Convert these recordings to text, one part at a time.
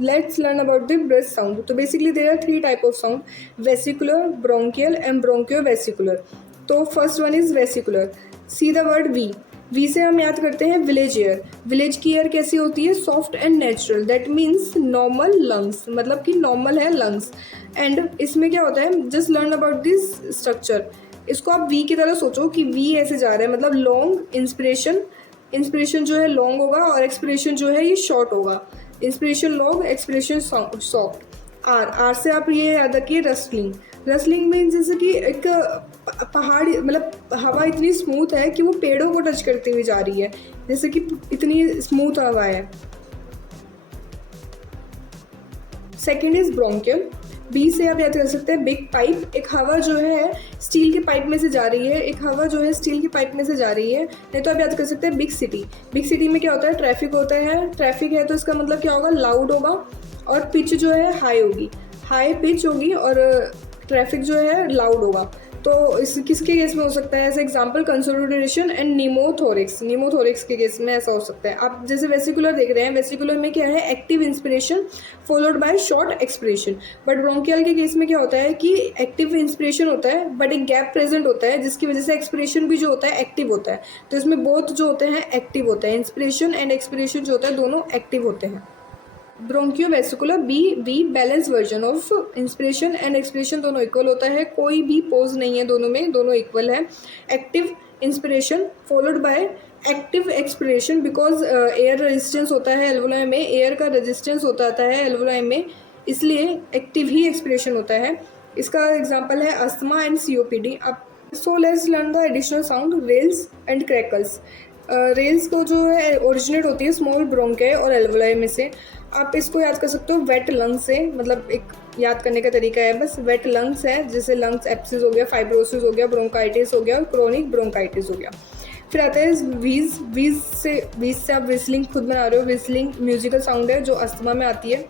let's learn about the breath sound. So basically there are three type of sound: vesicular, bronchial and bronchiovesicular. तो first one is vesicular. See the word V. V से हम याद करते हैं village air. Village की air कैसी होती है? Soft and natural. That means normal lungs, मतलब कि नॉर्मल है लंग्स. एंड इसमें क्या होता है, just learn about this structure. इसको आप वी की तरह सोचो कि वी ऐसे जा रहा है, मतलब लॉन्ग इंस्पिरेशन. इंस्पिरेशन जो है लॉन्ग होगा और एक्सपिरेशन जो है ये शॉर्ट होगा. Inspiration long, expiration short. R से आप ये याद रखिए रस्लिंग. रस्लिंग मीन्स जैसे कि एक पहाड़ी, मतलब हवा इतनी स्मूथ है कि वो पेड़ों को टच करती हुई जा रही है, जैसे कि इतनी स्मूथ हवा है. Second is bronchial. बी से आप याद कर सकते हैं बिग पाइप. एक हवा जो है स्टील के पाइप में से जा रही है, एक हवा जो है स्टील के पाइप में से जा रही है. नहीं तो आप याद कर सकते हैं बिग सिटी. बिग सिटी में क्या होता है? ट्रैफिक होता है. ट्रैफिक है तो इसका मतलब क्या होगा? लाउड होगा. और पिच जो है हाई होगी, हाई पिच होगी, और ट्रैफिक जो है लाउड होगा. तो इस किसके केस में हो सकता है? As example consolidation and pneumothorax. Pneumothorax के केस में ऐसा हो सकता है. आप जैसे वेसिकुलर देख रहे हैं, वेसिकुलर में क्या है? Active inspiration followed by short expiration. But bronchial के केस में क्या होता है कि एक्टिव इंस्पिरेशन होता है बट एक गैप प्रेजेंट होता है, जिसकी वजह से एक्सपिरेशन भी जो होता है एक्टिव होता है. तो इसमें बोथ जो होते हैं एक्टिव होते हैं. इंस्पिरेशन एंड एक्सपिरेशन जो होता है दोनों एक्टिव होते हैं. Bronchovesicular B balance version of inspiration and expiration दोनों इक्वल होता है. कोई भी पोज नहीं है दोनों में, दोनों इक्वल है. Active inspiration followed by active expiration, because air resistance होता है एल्वोलाई में, एयर का रेजिस्टेंस होता है एल्वोलाई में, इसलिए एक्टिव ही एक्सपिरेशन होता है. इसका एग्जाम्पल है अस्थमा एंड COPD. अब so let's learn the additional sound rails and crackles. Rails को जो है ओरिजिनेट होती है स्मॉल ब्रोंकाई और एल्वोलाई में से. आप इसको याद कर सकते हो वेट लंग्स से, मतलब एक याद करने का तरीका है बस. वेट लंग्स है, जैसे लंग्स एप्सिस हो गया, फाइब्रोसिस हो गया, ब्रोंकाइटिस हो गया और क्रोनिक ब्रोंकाइटिस हो गया. फिर आता है वीज. वीज से आप विस्लिंग खुद बना रहे हो. विस्लिंग म्यूजिकल साउंड है जो अस्थमा में आती है.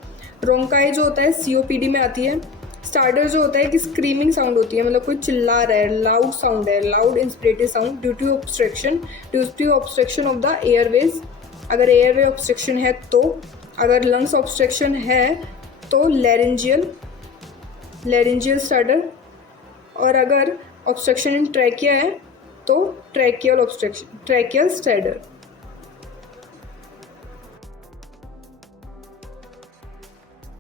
रोंकाई जो होता है COPD में आती है. स्टार्टर जो होता है कि स्क्रीमिंग साउंड होती है, मतलब कोई चिल्ला रहा है, लाउड साउंड है, loud inspirative sound due to obstruction of the airways. अगर एयरवे ऑब्स्ट्रक्शन है तो, अगर लंग्स ऑब्स्ट्रक्शन है तो लैरिंजियल स्टार्टर, और अगर ऑब्स्ट्रक्शन इन ट्रैकिया है तो ट्रैकियल स्टार्टर.